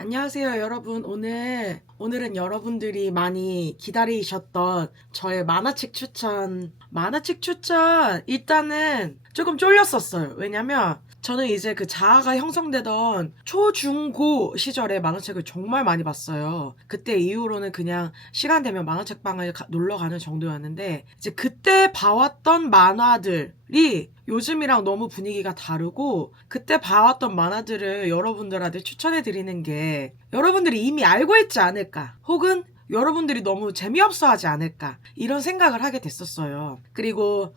안녕하세요, 여러분. 오늘은 여러분들이 많이 기다리셨던 저의 만화책 추천, 일단은 조금 쫄렸었어요. 왜냐면, 저는 이제 그 자아가 형성되던 초, 중, 고 시절에 만화책을 정말 많이 봤어요. 그때 이후로는 그냥 시간 되면 만화책방을 놀러 가는 정도였는데, 이제 그때 봐왔던 만화들이 요즘이랑 너무 분위기가 다르고 그때 봐왔던 만화들을 여러분들한테 추천해 드리는 게 여러분들이 이미 알고 있지 않을까, 혹은 여러분들이 너무 재미없어 하지 않을까, 이런 생각을 하게 됐었어요. 그리고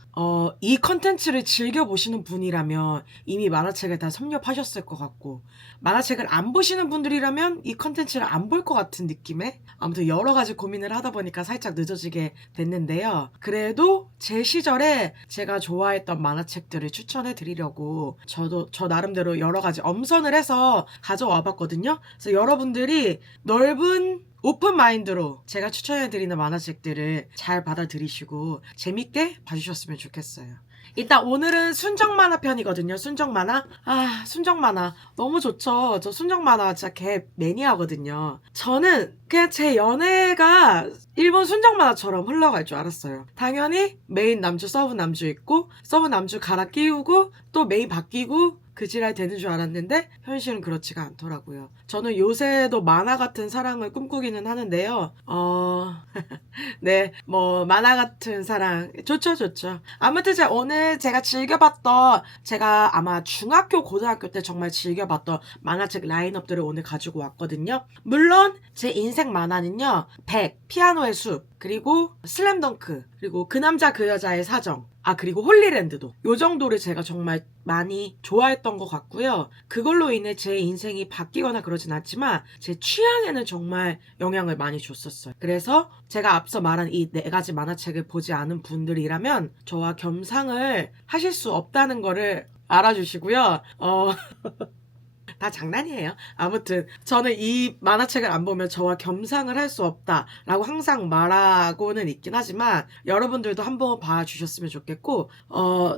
이 컨텐츠를 즐겨보시는 분이라면 이미 만화책을 다 섭렵하셨을 것 같고, 만화책을 안 보시는 분들이라면 이 컨텐츠를 안 볼 것 같은 느낌에, 아무튼 여러 가지 고민을 하다 보니까 살짝 늦어지게 됐는데요. 그래도 제 시절에 제가 좋아했던 만화책들을 추천해 드리려고 저 나름대로 여러 가지 엄선을 해서 가져와 봤거든요. 그래서 여러분들이 넓은 오픈 마인드로 제가 추천해드리는 만화책들을 잘 받아들이시고 재밌게 봐주셨으면 좋겠어요. 일단 오늘은 순정 만화 편이거든요. 순정 만화. 순정 만화 너무 좋죠. 저 순정 만화 진짜 개 매니아거든요. 저는 그냥 제 연애가 일본 순정 만화처럼 흘러갈 줄 알았어요. 당연히 메인 남주, 서브 남주 있고, 서브 남주 갈아 끼우고 또 메인 바뀌고 그 지랄 되는 줄 알았는데 현실은 그렇지가 않더라고요. 저는 요새도 만화 같은 사랑을 꿈꾸기는 하는데요. 네, 뭐 만화 같은 사랑 좋죠, 좋죠. 아무튼 오늘 제가 즐겨봤던, 제가 아마 중학교, 고등학교 때 정말 즐겨봤던 만화책 라인업들을 오늘 가지고 왔거든요. 물론 제 인생 만화는요, 피아노의 숲, 그리고 슬램덩크, 그리고 그 남자 그 여자의 사정, 그리고 홀리랜드도 요 정도를 제가 정말 많이 좋아했던 것 같고요. 그걸로 인해 제 인생이 바뀌거나 그러진 않지만 제 취향에는 정말 영향을 많이 줬었어요. 그래서 제가 앞서 말한 이 네 가지 만화책을 보지 않은 분들이라면 저와 겸상을 하실 수 없다는 거를 알아주시고요. 다 장난이에요. 아무튼 저는 이 만화책을 안 보면 저와 겸상을 할 수 없다라고 항상 말하고는 있긴 하지만 여러분들도 한번 봐주셨으면 좋겠고,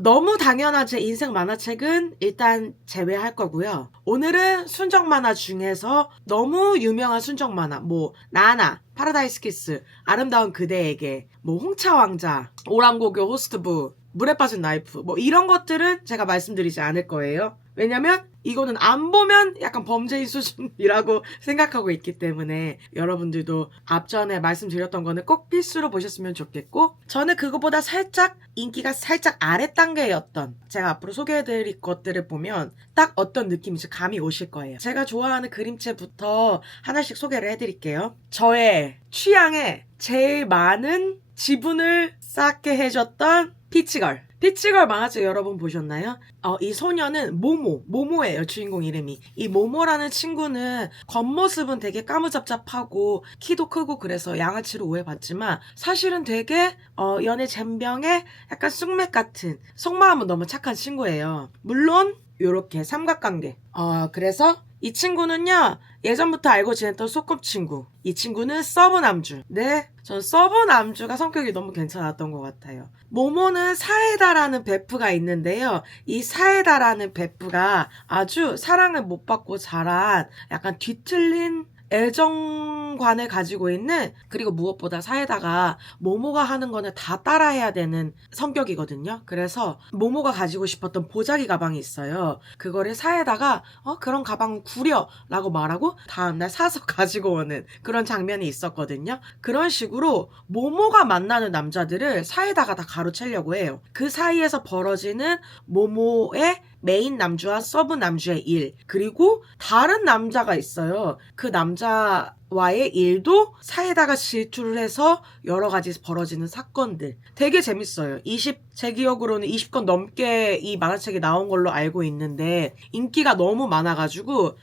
너무 당연한 제 인생 만화책은 일단 제외할 거고요. 오늘은 순정 만화 중에서 너무 유명한 순정 만화, 뭐 나나, 파라다이스 키스, 아름다운 그대에게, 뭐 홍차 왕자, 오랑고교 호스트부, 물에 빠진 나이프, 뭐 이런 것들은 제가 말씀드리지 않을 거예요. 왜냐면 이거는 안 보면 약간 범죄인 수준이라고 생각하고 있기 때문에 여러분들도 앞전에 말씀드렸던 거는 꼭 필수로 보셨으면 좋겠고, 저는 그거보다 살짝 인기가 살짝 아래 단계였던, 제가 앞으로 소개해드릴 것들을 보면 딱 어떤 느낌인지 감이 오실 거예요. 제가 좋아하는 그림체부터 하나씩 소개를 해드릴게요. 저의 취향에 제일 많은 지분을 쌓게 해줬던 피치걸 만화책 여러분 보셨나요? 이 소녀는 모모예요, 주인공 이름이. 이 모모라는 친구는 겉모습은 되게 까무잡잡하고 키도 크고 그래서 양아치로 오해받지만 사실은 되게 연애 젬병에 약간 쑥맥 같은, 속마음은 너무 착한 친구예요. 물론 요렇게 삼각관계. 그래서 이 친구는요, 예전부터 알고 지냈던 소꿉친구. 이 친구는 서브 남주. 네, 전 서브 남주가 성격이 너무 괜찮았던 것 같아요. 모모는 사에다라는 베프가 있는데요. 이 사에다라는 베프가 아주 사랑을 못 받고 자란 약간 뒤틀린 애정관을 가지고 있는, 그리고 무엇보다 사에다가 모모가 하는 거는 다 따라해야 되는 성격이거든요. 그래서 모모가 가지고 싶었던 보자기 가방이 있어요. 그거를 사에다가 그런 가방은 구려 라고 말하고 다음날 사서 가지고 오는 그런 장면이 있었거든요. 그런 식으로 모모가 만나는 남자들을 사에다가 다 가로채려고 해요. 그 사이에서 벌어지는 모모의 메인 남주와 서브 남주의 일, 그리고 다른 남자가 있어요. 그 남자와의 일도 사에다가 질투를 해서 여러 가지 벌어지는 사건들. 되게 재밌어요. 제 기억으로는 20권 넘게 이 만화책이 나온 걸로 알고 있는데 인기가 너무 많아가지고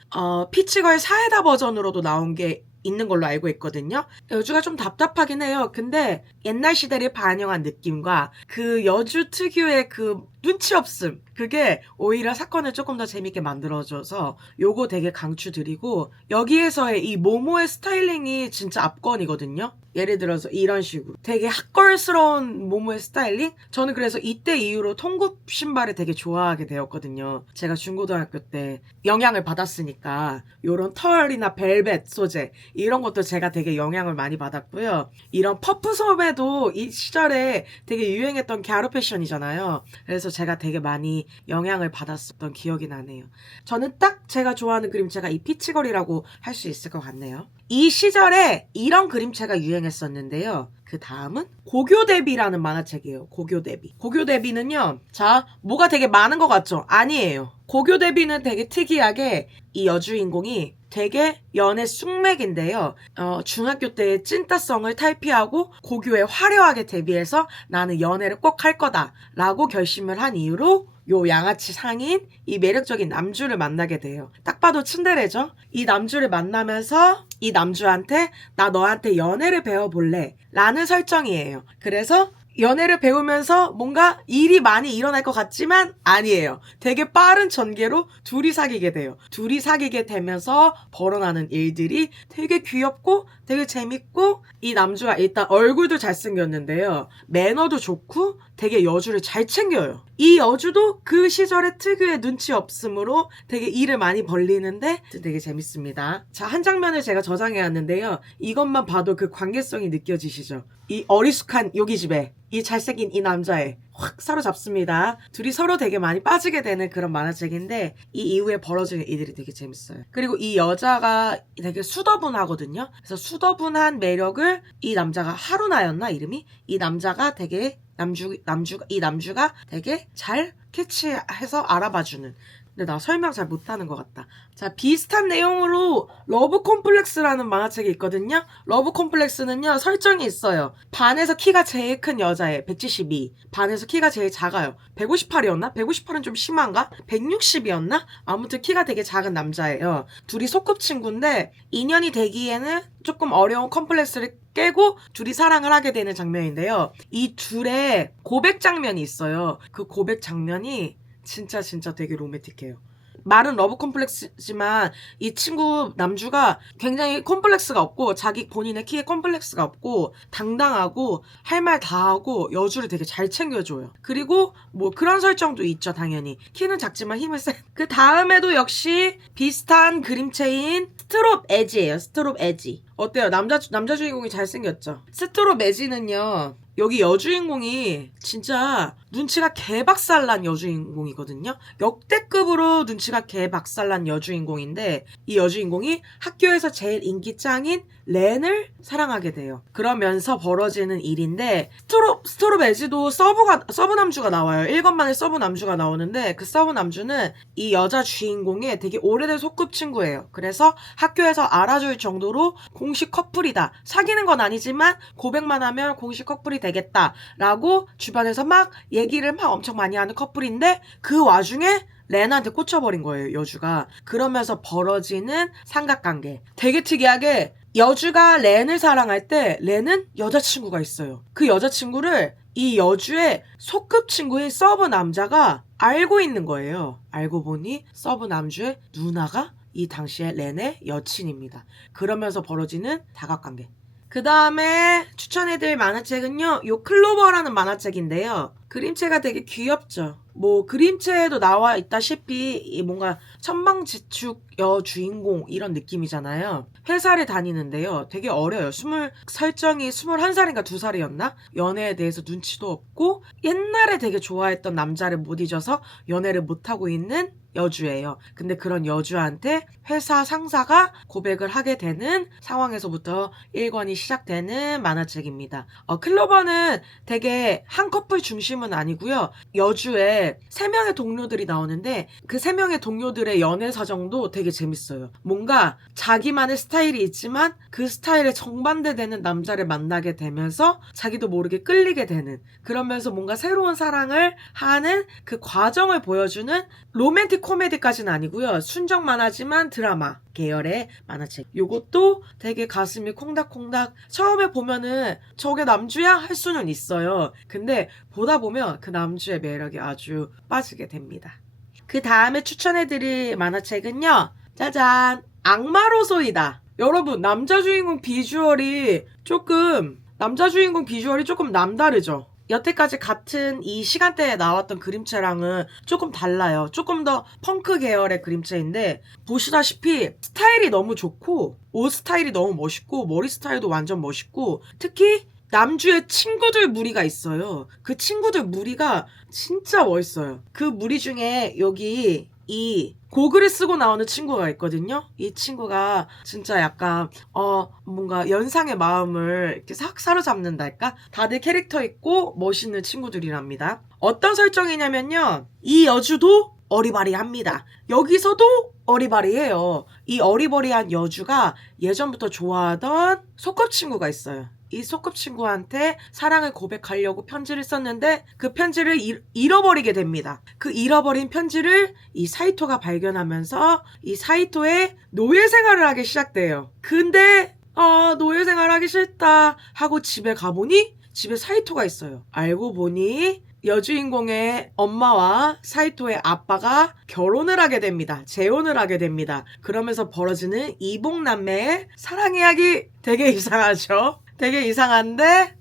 피치걸 사에다 버전으로도 나온 게 있는 걸로 알고 있거든요. 여주가 좀 답답하긴 해요. 근데 옛날 시대를 반영한 느낌과 그 여주 특유의 그 눈치 없음, 그게 오히려 사건을 조금 더 재밌게 만들어줘서 요거 되게 강추드리고, 여기에서의 이 모모의 스타일링이 진짜 압권이거든요. 예를 들어서 이런 식으로 되게 핫걸스러운 모모의 스타일링? 저는 그래서 이때 이후로 통굽 신발을 되게 좋아하게 되었거든요. 제가 중고등학교 때 영향을 받았으니까 요런 털이나 벨벳 소재 이런 것도 제가 되게 영향을 많이 받았고요. 이런 퍼프 소매도 이 시절에 되게 유행했던 갸루 패션이잖아요. 그래서 제가 되게 많이 영향을 받았었던 기억이 나네요. 저는 딱 제가 좋아하는 그림체가 이 피치걸이라고 할 수 있을 것 같네요. 이 시절에 이런 그림체가 유행했었는데요. 그 다음은 고교대비라는 만화책이에요. 고교대비. 고교대비는요. 자, 뭐가 되게 많은 것 같죠? 아니에요. 고교대비는 되게 특이하게 이 여주인공이 되게 연애 쑥맥인데요. 중학교 때의 찐따성을 탈피하고 고교에 화려하게 데뷔해서 나는 연애를 꼭 할 거다 라고 결심을 한 이후로 요 양아치 상인 이 매력적인 남주를 만나게 돼요. 딱 봐도 츤데레죠? 이 남주를 만나면서 이 남주한테 나 너한테 연애를 배워볼래 라는 설정이에요. 그래서 연애를 배우면서 뭔가 일이 많이 일어날 것 같지만 아니에요. 되게 빠른 전개로 둘이 사귀게 돼요. 둘이 사귀게 되면서 벌어나는 일들이 되게 귀엽고 되게 재밌고, 이 남주가 일단 얼굴도 잘생겼는데요. 매너도 좋고 되게 여주를 잘 챙겨요. 이 여주도 그 시절의 특유의 눈치 없음으로 되게 일을 많이 벌리는데 되게 재밌습니다. 자, 한 장면을 제가 저장해왔는데요. 이것만 봐도 그 관계성이 느껴지시죠? 이 어리숙한 요기집애, 이 잘생긴 이 남자애 확 사로잡습니다. 둘이 서로 되게 많이 빠지게 되는 그런 만화책인데 이 이후에 벌어지는 일들이 되게 재밌어요. 그리고 이 여자가 되게 수더분하거든요. 그래서 수더분한 매력을 이 남자가 하루나였나 이름이? 이 남자가 되게 이 남주가 되게 잘 캐치해서 알아봐주는. 근데 나 설명 잘 못하는 것 같다. 자, 비슷한 내용으로 러브 콤플렉스라는 만화책이 있거든요. 러브 콤플렉스는요, 설정이 있어요. 반에서 키가 제일 큰 여자애 172, 반에서 키가 제일 작아요. 158이었나? 158은 좀 심한가? 160이었나? 아무튼 키가 되게 작은 남자예요. 둘이 소꿉친구인데 인연이 되기에는 조금 어려운 컴플렉스를 깨고 둘이 사랑을 하게 되는 장면인데요. 이 둘의 고백 장면이 있어요. 그 고백 장면이 진짜 되게 로맨틱해요. 말은 러브 콤플렉스지만 이 친구 남주가 굉장히 콤플렉스가 없고 자기 본인의 키에 콤플렉스가 없고 당당하고 할 말 다 하고 여주를 되게 잘 챙겨줘요. 그리고 뭐 그런 설정도 있죠. 당연히 키는 작지만 힘을 센. 그 다음에도 역시 비슷한 그림체인 스트롭 에지예요. 스트롭 에지. 어때요? 남자 주인공이 잘생겼죠? 스트롭 에지는요, 여기 여주인공이 진짜 눈치가 개박살난 여주인공이거든요. 역대급으로 눈치가 개박살난 여주인공인데, 이 여주인공이 학교에서 제일 인기 짱인 렌을 사랑하게 돼요. 그러면서 벌어지는 일인데, 스트롭 에지도 서브 남주가 나와요. 1권만에 서브 남주가 나오는데, 그 서브 남주는 이 여자 주인공의 되게 오래된 소꿉친구예요. 그래서 학교에서 알아줄 정도로 공식 커플이다. 사귀는 건 아니지만 고백만 하면 공식 커플이 되겠다라고 주변에서 막 얘기를 막 엄청 많이 하는 커플인데, 그 와중에 렌한테 꽂혀버린 거예요, 여주가. 그러면서 벌어지는 삼각관계. 되게 특이하게 여주가 렌을 사랑할 때 렌은 여자친구가 있어요. 그 여자친구를 이 여주의 소꿉친구인 서브 남자가 알고 있는 거예요. 알고 보니 서브 남주의 누나가 이 당시에 렌의 여친입니다. 그러면서 벌어지는 다각관계. 그 다음에 추천해드릴 만화책은요, 요 클로버라는 만화책인데요. 그림체가 되게 귀엽죠. 뭐 그림체에도 나와 있다시피 뭔가 천방지축 여주인공 이런 느낌이잖아요. 회사를 다니는데요. 되게 어려요. 설정이 21살인가 2살이었나? 연애에 대해서 눈치도 없고 옛날에 되게 좋아했던 남자를 못 잊어서 연애를 못하고 있는 여주예요. 근데 그런 여주한테 회사 상사가 고백을 하게 되는 상황에서부터 1권이 시작되는 만화책입니다. 클로버는 되게 한 커플 중심은 아니고요. 여주에 3명의 동료들이 나오는데 그 3명의 동료들의 연애 사정도 되게 재밌어요. 뭔가 자기만의 스타일이 있지만 그 스타일에 정반대되는 남자를 만나게 되면서 자기도 모르게 끌리게 되는, 그러면서 뭔가 새로운 사랑을 하는 그 과정을 보여주는 로맨틱 로맨틱 코미디까지는 아니고요. 순정 만화지만 드라마 계열의 만화책. 요것도 되게 가슴이 콩닥콩닥. 처음에 보면은 저게 남주야? 할 수는 있어요. 근데 보다 보면 그 남주의 매력이 아주 빠지게 됩니다. 그 다음에 추천해드릴 만화책은요. 짜잔! 악마로소이다. 여러분, 남자 주인공 비주얼이 조금 남다르죠? 여태까지 같은 이 시간대에 나왔던 그림체랑은 조금 달라요. 조금 더 펑크 계열의 그림체인데 보시다시피 스타일이 너무 좋고 옷 스타일이 너무 멋있고 머리 스타일도 완전 멋있고 특히 남주의 친구들 무리가 있어요. 그 친구들 무리가 진짜 멋있어요. 그 무리 중에 여기 이 고글을 쓰고 나오는 친구가 있거든요. 이 친구가 진짜 약간 뭔가 연상의 마음을 이렇게 싹 사로잡는달까? 다들 캐릭터 있고 멋있는 친구들이랍니다. 어떤 설정이냐면요. 이 여주도 어리바리합니다. 여기서도 어리바리해요. 이 어리버리한 여주가 예전부터 좋아하던 소꿉친구가 있어요. 이 소꿉친구한테 사랑을 고백하려고 편지를 썼는데 그 편지를 잃어버리게 됩니다. 그 잃어버린 편지를 이 사이토가 발견하면서 이 사이토의 노예 생활을 하기 시작돼요. 근데 노예 생활 하기 싫다 하고 집에 가보니 집에 사이토가 있어요. 알고 보니 여주인공의 엄마와 사이토의 아빠가 결혼을 하게 됩니다. 재혼을 하게 됩니다. 그러면서 벌어지는 이복남매의 사랑 이야기. 되게 이상하죠? 되게 이상한데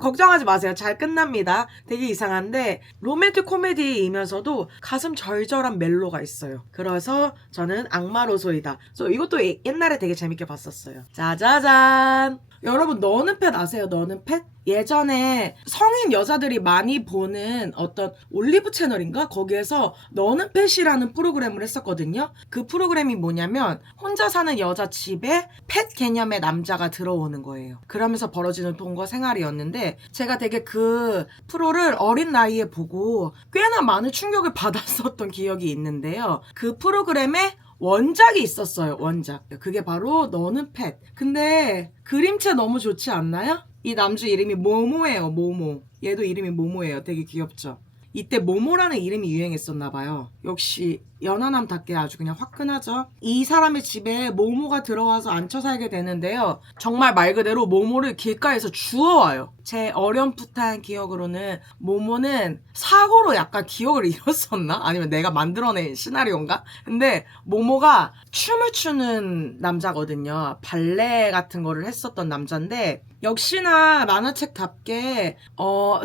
걱정하지 마세요. 잘 끝납니다. 되게 이상한데 로맨틱 코미디이면서도 가슴 절절한 멜로가 있어요. 그래서 저는 악마로소이다. 그래서 이것도 옛날에 되게 재밌게 봤었어요. 짜자잔! 여러분 너는 펫 아세요? 너는 펫? 예전에 성인 여자들이 많이 보는 어떤 올리브 채널인가? 거기에서 너는 펫이라는 프로그램을 했었거든요. 그 프로그램이 뭐냐면 혼자 사는 여자 집에 펫 개념의 남자가 들어오는 거예요. 그러면서 벌어지는 동거 생활이었는데 제가 되게 그 프로를 어린 나이에 보고 꽤나 많은 충격을 받았었던 기억이 있는데요. 그 프로그램에 원작이 있었어요. 원작. 그게 바로 너는 펫. 근데 그림체 너무 좋지 않나요? 이 남주 이름이 모모예요. 모모. 얘도 이름이 모모예요. 되게 귀엽죠? 이때 모모라는 이름이 유행했었나봐요. 역시 연하남답게 아주 그냥 화끈하죠. 이 사람의 집에 모모가 들어와서 앉혀 살게 되는데요. 정말 말 그대로 모모를 길가에서 주워와요. 제 어렴풋한 기억으로는 모모는 사고로 약간 기억을 잃었었나? 아니면 내가 만들어낸 시나리오인가? 근데 모모가 춤을 추는 남자거든요. 발레 같은 거를 했었던 남자인데 역시나 만화책답게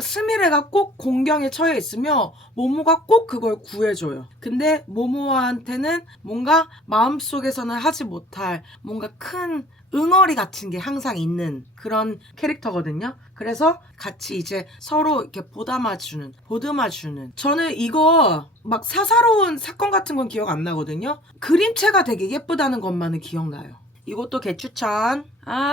스미레가 꼭 공경에 처해 있으며 모모가 꼭 그걸 구해줘요. 근데 모모한테는 뭔가 마음속에서는 하지 못할 뭔가 큰 응어리 같은 게 항상 있는 그런 캐릭터거든요. 그래서 같이 이제 서로 이렇게 보듬어주는. 저는 이거 막 사사로운 사건 같은 건 기억 안 나거든요. 그림체가 되게 예쁘다는 것만은 기억나요. 이것도 개추천.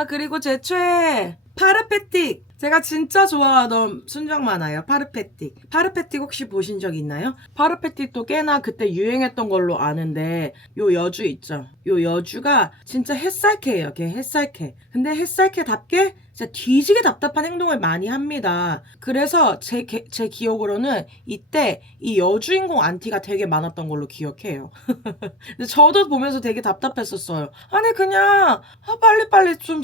그리고 제 최애 파르페틱. 제가 진짜 좋아하던 순정 만화예요. 파르페틱. 파르페틱 혹시 보신 적 있나요? 파르페틱도 꽤나 그때 유행했던 걸로 아는데 요 여주 있죠. 요 여주가 진짜 햇살캐예요. 걔 햇살캐. 근데 햇살캐답게 진짜 뒤지게 답답한 행동을 많이 합니다. 그래서 제 기억으로는 이때 이 여주인공 안티가 되게 많았던 걸로 기억해요. 근데 저도 보면서 되게 답답했었어요. 아니 그냥 빨리빨리 좀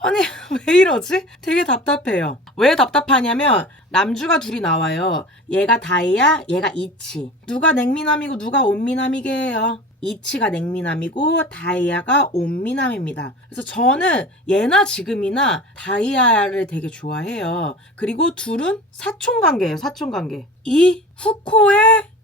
아니 왜 이러지? 되게 답답해요. 왜 답답하냐면 남주가 둘이 나와요. 얘가 다이아, 얘가 이치. 누가 냉미남이고 누가 온미남이게요. 이치가 냉미남이고 다이아가 온미남입니다. 그래서 저는 예나 지금이나 다이아를 되게 좋아해요. 그리고 둘은 사촌관계예요. 사촌관계. 이 후코의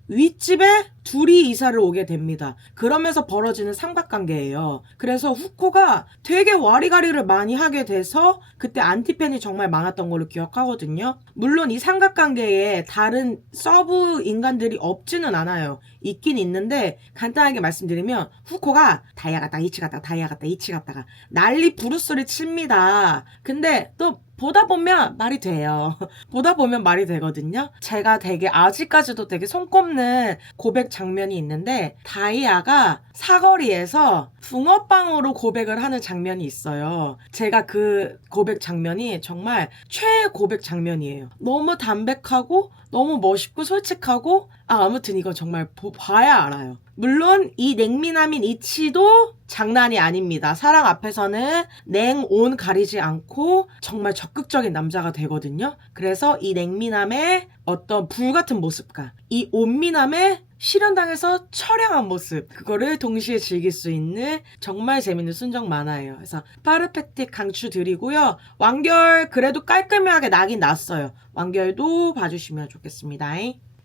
윗집에 둘이 이사를 오게 됩니다. 그러면서 벌어지는 삼각관계예요. 그래서 후코가 되게 와리가리를 많이 하게 돼서 그때 안티팬이 정말 많았던 걸로 기억하거든요. 물론 이 삼각관계에 다른 서브 인간들이 없지는 않아요. 있긴 있는데 간단하게 말씀드리면 후코가 다이아 갔다가 이치 갔다가 다이아 갔다가 이치 갔다가 난리 부르스를 칩니다. 근데 또 보다 보면 말이 돼요. 보다 보면 말이 되거든요. 제가 되게 아직까지도 되게 손꼽는 고백 장면이 있는데 다이아가 사거리에서 붕어빵으로 고백을 하는 장면이 있어요. 제가 그 고백 장면이 정말 최애 고백 장면이에요. 너무 담백하고 너무 멋있고 솔직하고 아무튼 이거 정말 봐야 알아요. 물론 이 냉미남인 이치도 장난이 아닙니다. 사랑 앞에서는 냉, 온 가리지 않고 정말 적극적인 남자가 되거든요. 그래서 이 냉미남의 어떤 불같은 모습과 이 온미남의 실현당해서 처량한 모습, 그거를 동시에 즐길 수 있는 정말 재밌는 순정 만화예요. 그래서 파르페틱 강추드리고요. 완결 그래도 깔끔하게 나긴 났어요. 완결도 봐주시면 좋겠습니다.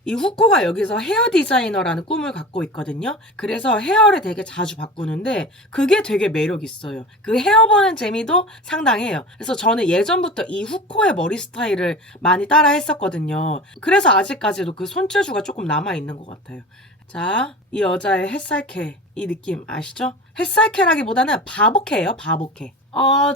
이 후코가 여기서 헤어 디자이너라는 꿈을 갖고 있거든요. 그래서 헤어를 되게 자주 바꾸는데 그게 되게 매력 있어요. 그 헤어 보는 재미도 상당해요. 그래서 저는 예전부터 이 후코의 머리 스타일을 많이 따라 했었거든요. 그래서 아직까지도 그 손재주가 조금 남아있는 것 같아요. 자, 이 여자의 햇살캐, 이 느낌 아시죠? 햇살캐라기보다는 바보캐예요, 바보캐.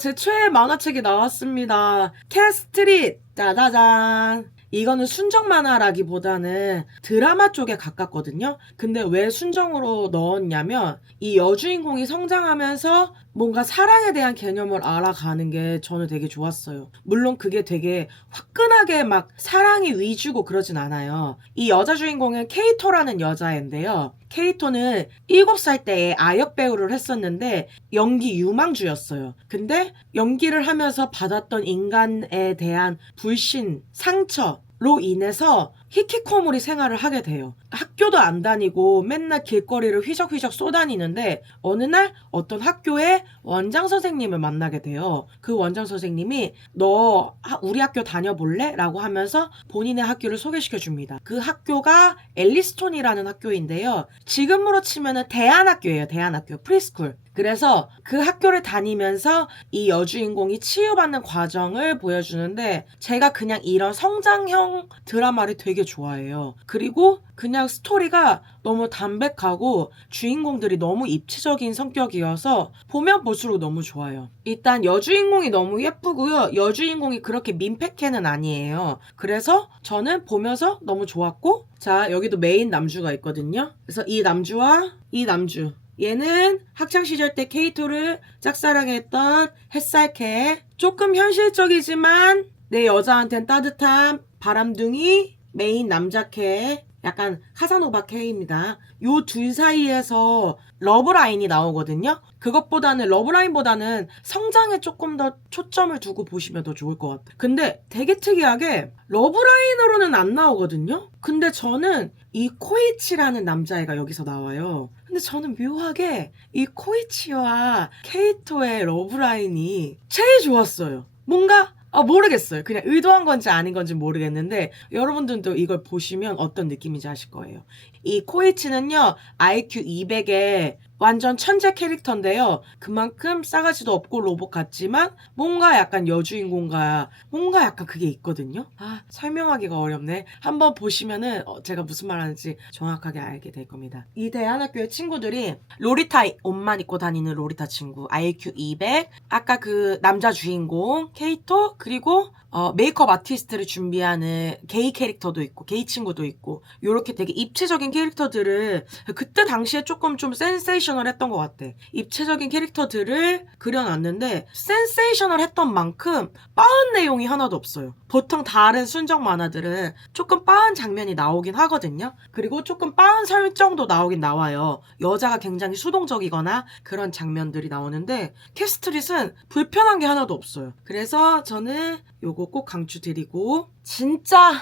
제 최애 만화책이 나왔습니다. 캣스트릿, 짜자잔. 이거는 순정 만화라기보다는 드라마 쪽에 가깝거든요. 근데 왜 순정으로 넣었냐면 이 여주인공이 성장하면서 뭔가 사랑에 대한 개념을 알아가는 게 저는 되게 좋았어요. 물론 그게 되게 화끈하게 막 사랑이 위주고 그러진 않아요. 이 여자 주인공은 케이토라는 여자애인데요. 케이토는 7살 때에 아역 배우를 했었는데 연기 유망주였어요. 근데 연기를 하면서 받았던 인간에 대한 불신, 상처로 인해서 히키코모리 생활을 하게 돼요. 학교도 안 다니고 맨날 길거리를 휘적휘적 쏘다니는데 어느 날 어떤 학교에 원장 선생님을 만나게 돼요. 그 원장 선생님이 너 우리 학교 다녀볼래? 라고 하면서 본인의 학교를 소개시켜 줍니다. 그 학교가 엘리스톤이라는 학교인데요. 지금으로 치면은 대안학교예요. 대안학교, 프리스쿨. 그래서 그 학교를 다니면서 이 여주인공이 치유받는 과정을 보여주는데 제가 그냥 이런 성장형 드라마를 되게 좋아해요. 그리고 그냥 스토리가 너무 담백하고 주인공들이 너무 입체적인 성격이어서 보면 볼수록 너무 좋아요. 일단 여주인공이 너무 예쁘고요. 여주인공이 그렇게 민폐캐는 아니에요. 그래서 저는 보면서 너무 좋았고 자 여기도 메인 남주가 있거든요. 그래서 이 남주와 이 남주 얘는 학창시절 때 케이토를 짝사랑했던 햇살캐 조금 현실적이지만 내 여자한텐 따뜻한 바람둥이 메인 남자캐 약간 카사노바 캐입니다. 요 둘 사이에서 러브라인이 나오거든요. 그것보다는 러브라인보다는 성장에 조금 더 초점을 두고 보시면 더 좋을 것 같아요. 근데 되게 특이하게 러브라인으로는 안 나오거든요. 근데 저는 이 코이치라는 남자애가 여기서 나와요. 근데 저는 묘하게 이 코이치와 케이토의 러브라인이 제일 좋았어요. 뭔가 모르겠어요. 그냥 의도한 건지 아닌 건지 모르겠는데 여러분들도 이걸 보시면 어떤 느낌인지 아실 거예요. 이 코이치는요. IQ 200의 완전 천재 캐릭터인데요. 그만큼 싸가지도 없고 로봇 같지만 뭔가 약간 여주인공과 뭔가 약간 그게 있거든요. 설명하기가 어렵네. 한번 보시면은 제가 무슨 말 하는지 정확하게 알게 될 겁니다. 이 대안학교의 친구들이 로리타 옷만 입고 다니는 로리타 친구 IQ 200 아까 그 남자 주인공 케이토 그리고 메이크업 아티스트를 준비하는 게이 캐릭터도 있고 게이 친구도 있고 요렇게 되게 입체적인 캐릭터들을 그때 당시에 조금 좀 센세이셔널 했던 것 같아. 입체적인 캐릭터들을 그려놨는데 센세이셔널 했던 만큼 빠은 내용이 하나도 없어요. 보통 다른 순정 만화들은 조금 빠은 장면이 나오긴 하거든요. 그리고 조금 빠은 설정도 나오긴 나와요. 여자가 굉장히 수동적이거나 그런 장면들이 나오는데 캣스트릿은 불편한 게 하나도 없어요. 그래서 저는 요거 꼭 강추드리고 진짜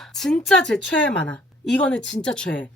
제 최애 만화. 이거는 진짜 최애.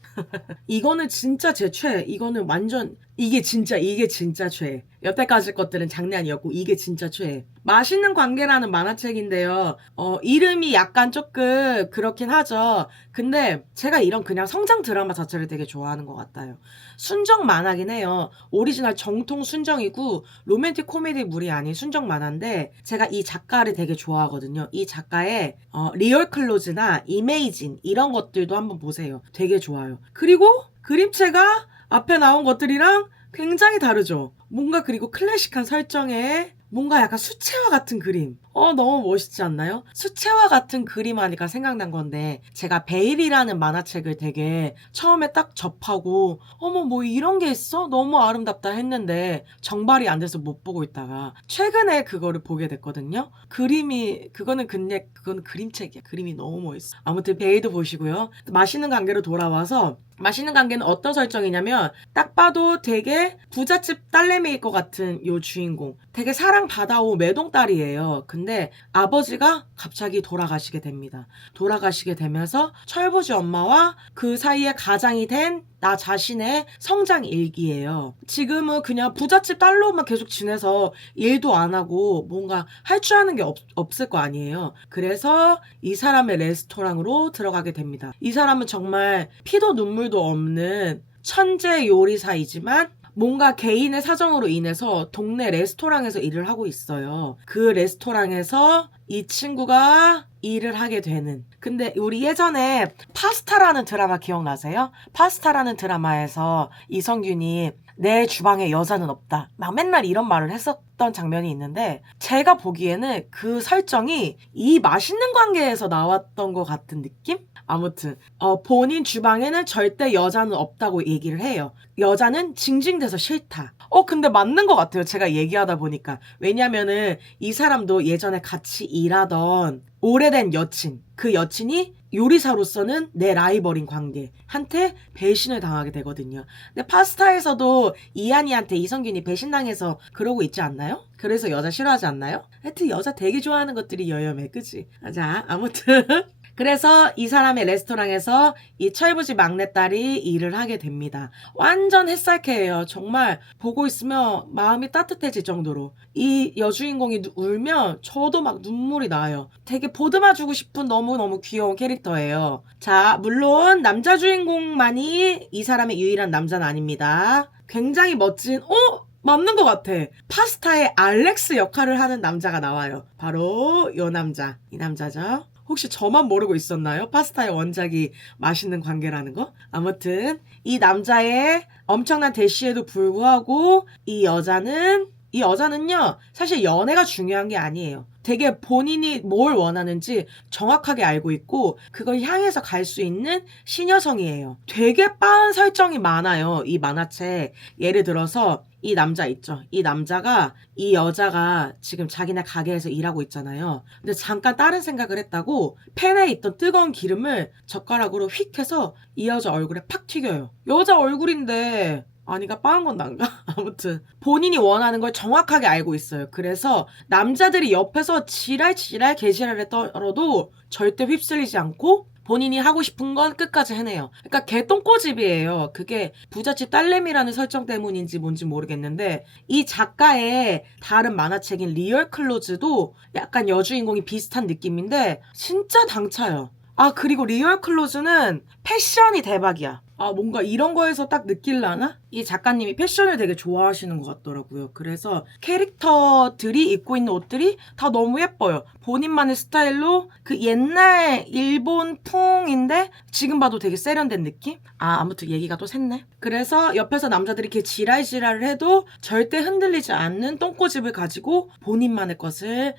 이거는 진짜 제 최애. 이거는 완전 이게 진짜 최애. 여태까지 것들은 장난이었고 이게 진짜 최애. 맛있는 관계라는 만화책인데요. 이름이 약간 조금 그렇긴 하죠. 근데 제가 이런 그냥 성장 드라마 자체를 되게 좋아하는 것 같아요. 순정 만화긴 해요. 오리지널 정통 순정이고 로맨틱 코미디물이 아닌 순정 만화인데 제가 이 작가를 되게 좋아하거든요. 이 작가의 리얼 클로즈나 이메이진 이런 것들도 한번 보세요. 되게 좋아요. 그리고 그림체가 앞에 나온 것들이랑 굉장히 다르죠. 뭔가 그리고 클래식한 설정에 뭔가 약간 수채화 같은 그림. 너무 멋있지 않나요? 수채화 같은 그림 하니까 생각난 건데 제가 베일이라는 만화책을 되게 처음에 딱 접하고 어머 뭐 이런 게 있어? 너무 아름답다 했는데 정발이 안 돼서 못 보고 있다가 최근에 그거를 보게 됐거든요. 그림이 근데 그건 그림책이야. 그림이 너무 멋있어. 아무튼 베일도 보시고요. 맛있는 관계로 돌아와서 맛있는 관계는 어떤 설정이냐면 딱 봐도 되게 부잣집 딸내미일 것 같은 요 주인공. 되게 사랑받아온 외동딸이에요. 근데 아버지가 갑자기 돌아가시게 됩니다. 돌아가시게 되면서 철부지 엄마와 그 사이에 가장이 된 나 자신의 성장 일기예요. 지금은 그냥 부잣집 딸로만 계속 지내서 일도 안 하고 뭔가 할 줄 아는 게 없을 거 아니에요. 그래서 이 사람의 레스토랑으로 들어가게 됩니다. 이 사람은 정말 피도 눈물도 없는 천재 요리사이지만 뭔가 개인의 사정으로 인해서 동네 레스토랑에서 일을 하고 있어요. 그 레스토랑에서 이 친구가 일을 하게 되는. 근데 우리 예전에 파스타라는 드라마 기억나세요? 파스타라는 드라마에서 이성균이 내 주방에 여자는 없다. 막 맨날 이런 말을 했었던 장면이 있는데 제가 보기에는 그 설정이 이 맛있는 관계에서 나왔던 것 같은 느낌? 아무튼 본인 주방에는 절대 여자는 없다고 얘기를 해요. 여자는 징징대서 싫다. 근데 맞는 것 같아요. 제가 얘기하다 보니까. 왜냐면은 이 사람도 예전에 같이 일하던 오래된 여친, 그 여친이 요리사로서는 내 라이벌인 관계한테 배신을 당하게 되거든요. 근데 파스타에서도 이한이한테 이성균이 배신당해서 그러고 있지 않나요? 그래서 여자 싫어하지 않나요? 하여튼 여자 되게 좋아하는 것들이 여염해, 그치? 자, 아무튼 그래서 이 사람의 레스토랑에서 이 철부지 막내딸이 일을 하게 됩니다. 완전 햇살캐예요. 정말 보고 있으면 마음이 따뜻해질 정도로. 이 여주인공이 울면 저도 막 눈물이 나요. 되게 보듬어주고 싶은 너무너무 귀여운 캐릭터예요. 자, 물론 남자 주인공만이 이 사람의 유일한 남자는 아닙니다. 굉장히 멋진 맞는 것 같아. 파스타의 알렉스 역할을 하는 남자가 나와요. 바로 이 남자. 이 남자죠. 혹시 저만 모르고 있었나요? 파스타의 원작이 맛있는 관계라는 거? 아무튼 이 남자의 엄청난 대시에도 불구하고 이 여자는요 사실 연애가 중요한 게 아니에요. 되게 본인이 뭘 원하는지 정확하게 알고 있고 그걸 향해서 갈 수 있는 시녀성이에요. 되게 빠른 설정이 많아요. 이 만화책. 예를 들어서 이 남자 있죠. 이 남자가 이 여자가 지금 자기네 가게에서 일하고 있잖아요. 근데 잠깐 다른 생각을 했다고 팬에 있던 뜨거운 기름을 젓가락으로 휙 해서 이 여자 얼굴에 팍 튀겨요. 여자 얼굴인데 아니가 빠른 건 난가? 아무튼 본인이 원하는 걸 정확하게 알고 있어요. 그래서 남자들이 옆에서 지랄 개지랄을 떨어도 절대 휩쓸리지 않고 본인이 하고 싶은 건 끝까지 해내요. 그러니까 개똥꼬집이에요. 그게 부잣집 딸내미라는 설정 때문인지 뭔지 모르겠는데 이 작가의 다른 만화책인 리얼 클로즈도 약간 여주인공이 비슷한 느낌인데 진짜 당차요. 그리고 리얼 클로즈는 패션이 대박이야. 뭔가 이런 거에서 딱 느낄라나? 이 작가님이 패션을 되게 좋아하시는 것 같더라고요. 그래서 캐릭터들이 입고 있는 옷들이 다 너무 예뻐요. 본인만의 스타일로 그 옛날 일본풍인데 지금 봐도 되게 세련된 느낌? 아무튼 얘기가 또 샜네. 그래서 옆에서 남자들이 이렇게 지랄지랄을 해도 절대 흔들리지 않는 똥꼬집을 가지고 본인만의 것을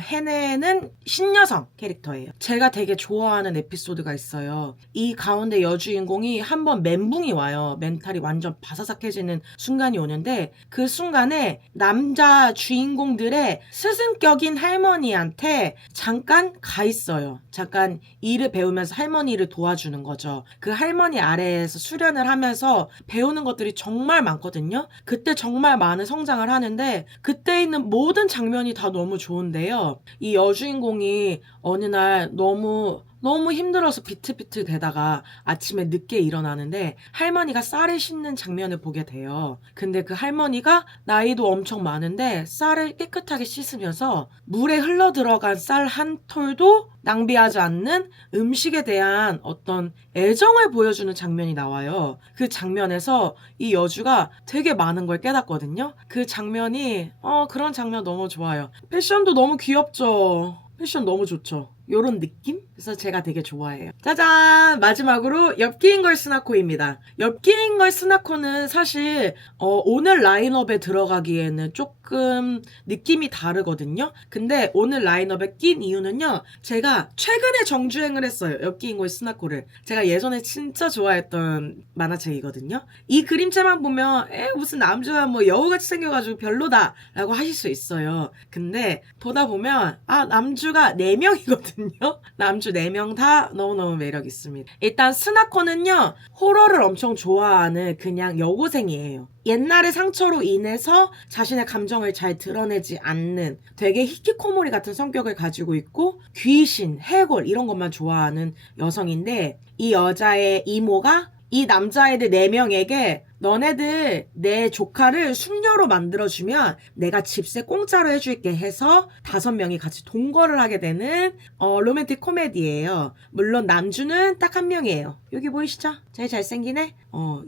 해내는 신여성 캐릭터예요. 제가 되게 좋아하는 에피소드가 있어요. 이 가운데 여주인공이 한번 멘붕이 와요. 멘탈이 완전 바사삭해지는 순간이 오는데 그 순간에 남자 주인공들의 스승격인 할머니한테 잠깐 가 있어요. 잠깐 일을 배우면서 할머니를 도와주는 거죠. 그 할머니 아래에서 수련을 하면서 배우는 것들이 정말 많거든요. 그때 정말 많은 성장을 하는데 그때 있는 모든 장면이 다 너무 좋은데요. 이 여주인공이 어느 날 너무 힘들어서 비틀비틀 대다가 아침에 늦게 일어나는데 할머니가 쌀을 씻는 장면을 보게 돼요. 근데 그 할머니가 나이도 엄청 많은데 쌀을 깨끗하게 씻으면서 물에 흘러 들어간 쌀 한 톨도 낭비하지 않는 음식에 대한 어떤 애정을 보여주는 장면이 나와요. 그 장면에서 이 여주가 되게 많은 걸 깨닫거든요. 그 장면이 그런 장면 너무 좋아요. 패션도 너무 귀엽죠. 패션 너무 좋죠. 요런 느낌? 그래서 제가 되게 좋아해요. 짜잔! 마지막으로 엽기인 걸 스나코입니다. 엽기인 걸 스나코는 사실 오늘 라인업에 들어가기에는 조금 느낌이 다르거든요. 근데 오늘 라인업에 낀 이유는요. 제가 최근에 정주행을 했어요. 엽기인 걸 스나코를. 제가 예전에 진짜 좋아했던 만화책이거든요. 이 그림체만 보면 무슨 남주가 뭐 여우같이 생겨가지고 별로다 라고 하실 수 있어요. 근데 보다 보면 남주가 4명이거든요. 남주 4명 다 너무너무 매력 있습니다. 일단 스나코는요. 호러를 엄청 좋아하는 그냥 여고생이에요. 옛날의 상처로 인해서 자신의 감정을 잘 드러내지 않는 되게 히키코모리 같은 성격을 가지고 있고 귀신, 해골 이런 것만 좋아하는 여성인데 이 여자의 이모가 이 남자애들 4명에게 너네들 내 조카를 숙녀로 만들어주면 내가 집세 공짜로 해줄게 해서 5명이 같이 동거를 하게 되는 로맨틱 코미디예요. 물론 남주는 딱 1명이에요. 여기 보이시죠? 제일 잘생긴 애?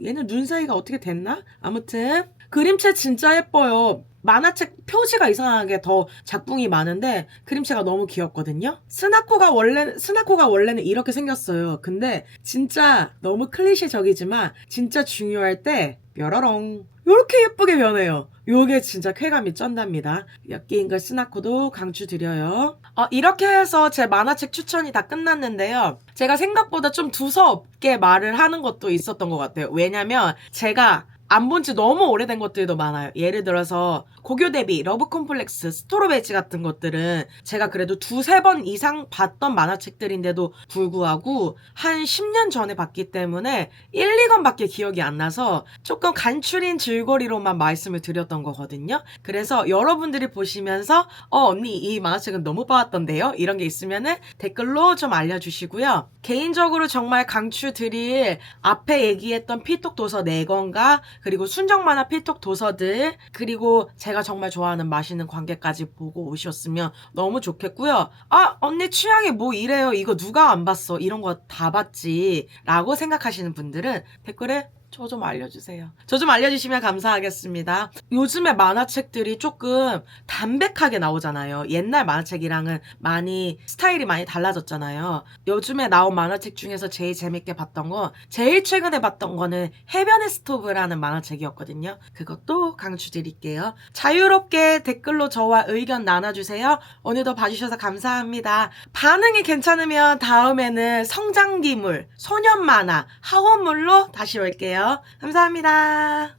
얘는 눈 사이가 어떻게 됐나? 아무튼 그림체 진짜 예뻐요. 만화책 표지가 이상하게 더 작품이 많은데 그림체가 너무 귀엽거든요. 스나코가 원래는 이렇게 생겼어요. 근데 진짜 너무 클리셰적이지만 진짜 중요할 때 뾰로롱 이렇게 예쁘게 변해요. 요게 진짜 쾌감이 쩐답니다. 엽기인 걸 스나코도 강추드려요. 이렇게 해서 제 만화책 추천이 다 끝났는데요. 제가 생각보다 좀 두서없게 말을 하는 것도 있었던 것 같아요. 왜냐면 제가 안 본 지 너무 오래된 것들도 많아요. 예를 들어서 고교 데뷔, 러브 콤플렉스, 스토로베지 같은 것들은 제가 그래도 2-3번 이상 봤던 만화책들인데도 불구하고 한 10년 전에 봤기 때문에 1-2권밖에 기억이 안 나서 조금 간추린 줄거리로만 말씀을 드렸던 거거든요. 그래서 여러분들이 보시면서 언니 이 만화책은 너무 봐왔던데요? 이런 게 있으면은 댓글로 좀 알려주시고요. 개인적으로 정말 강추드릴 앞에 얘기했던 피톡 도서 4권과 그리고 순정 만화 피톡 도서들 그리고 제가 정말 좋아하는 맛있는 관계까지 보고 오셨으면 너무 좋겠고요. 언니 취향이 뭐 이래요. 이거 누가 안 봤어. 이런 거 다 봤지. 라고 생각하시는 분들은 댓글에 저 좀 알려주세요. 저 좀 알려주시면 감사하겠습니다. 요즘에 만화책들이 조금 담백하게 나오잖아요. 옛날 만화책이랑은 많이 스타일이 많이 달라졌잖아요. 요즘에 나온 만화책 중에서 제일 재밌게 봤던 거 제일 최근에 봤던 거는 해변의 스토브라는 만화책이었거든요. 그것도 강추드릴게요. 자유롭게 댓글로 저와 의견 나눠주세요. 오늘도 봐주셔서 감사합니다. 반응이 괜찮으면 다음에는 성장기물, 소년 만화, 학원물로 다시 올게요. 감사합니다.